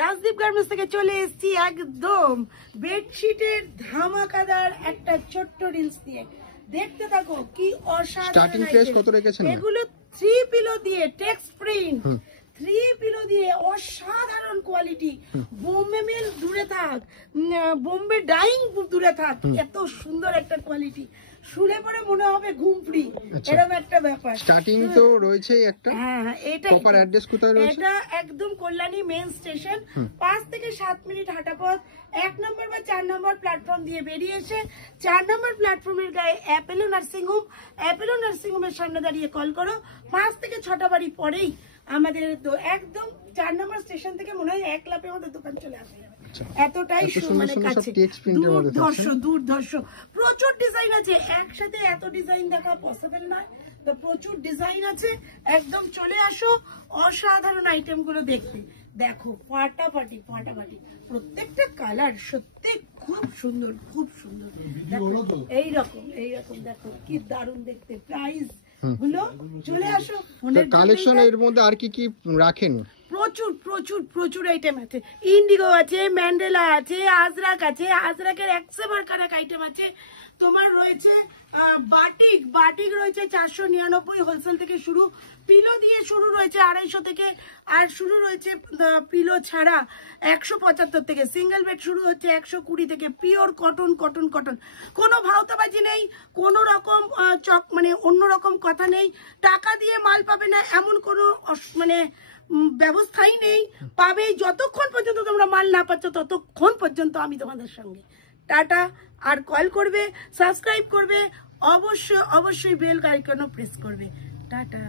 Rajdeep garments থেকে চলে এসেছি একদম বেডশিটের ধামাকাদার একটা ছোট্ট রিলস দিয়ে। দেখতে থাকো কি অসাধারণ। এগুলো 3 পিলো দিয়ে টেক্সট প্রিন্ট, 3 পিলো দিয়ে অসাধারণ কোয়ালিটি। বোম্বে মিল দূরে থাক, বোম্বে ডাইং দূরে থাক, এত সুন্দর একটা কোয়ালিটি। শুনে পরে মনে হবে ঘুম ফ্রি, এরকম একটা ব্যাপার। স্টার্টিং তো রয়েছে একটা। হ্যাঁ, এটা প্রপার অ্যাড্রেস কোথায় রয়েছে? এটা একদম কল্যাণী মেন স্টেশন, 5 থেকে 7 মিনিট হাঁটা পথ। 1 নম্বর বা 4 নম্বর প্ল্যাটফর্ম দিয়ে বেরিয়ে এসে 4 নম্বর প্ল্যাটফর্মের গায়ে Apollo nursing home, Apollo nursing হোমের সামনে দাঁড়িয়ে কল করো। 5 থেকে 6টা বাড়ি পরেই আমাদের একদম 4 নম্বর স্টেশন থেকে মনে হয় 1 লাফে আমাদের দোকান চলে আসে। এতটাই মানে কাছে, দূরদর্শ। প্রচুর ডিজাইন আছে, একসাথে এত ডিজাইন দেখা পসিবল নয়, তো প্রচুর ডিজাইন আছে। একদম চলে আসো অসাধারণ আইটেম গুলো দেখতে। দেখো ফাটাফাটি, প্রত্যেকটা কালার সত্যি খুব সুন্দর, খুব সুন্দর। এইরকম দেখো কি দারুণ দেখতে। প্রাইস গুলো চলে আসো। কালেকশন এর মধ্যে আর কি কি রাখেন? প্রচুর আইটেম আছে। ইন্ডিগো আছে, ম্যান্ডেলা আছে, আজরাক আছে। আজরাকের 100 আইটেম আছে। তোমার রয়েছে বাটিক রয়েছে 499 হোলসেল থেকে শুরু। পিলো দিয়ে শুরু রয়েছে 250 থেকে, আর শুরু রয়েছে পিলো ছাড়া 175 থেকে। সিঙ্গেল বেড শুরু হচ্ছে 120 থেকে। পিওর কটন, কোনো ভাওতাবাজি নেই, কোনো রকম মানে অন্যরকম কথা নেই। টাকা দিয়ে মাল পাবে না এমন কোনো মানে ব্যবস্থাই নেই। পাবে যতক্ষণ পর্যন্ত তোমরা মাল না পাচ্ছ ততক্ষণ পর্যন্ত আমি তোমাদের সঙ্গে। টাটা। আর কল করবে, সাবস্ক্রাইব করবে, অবশ্যই বেল আইকনও প্রেস করবে। টাটা।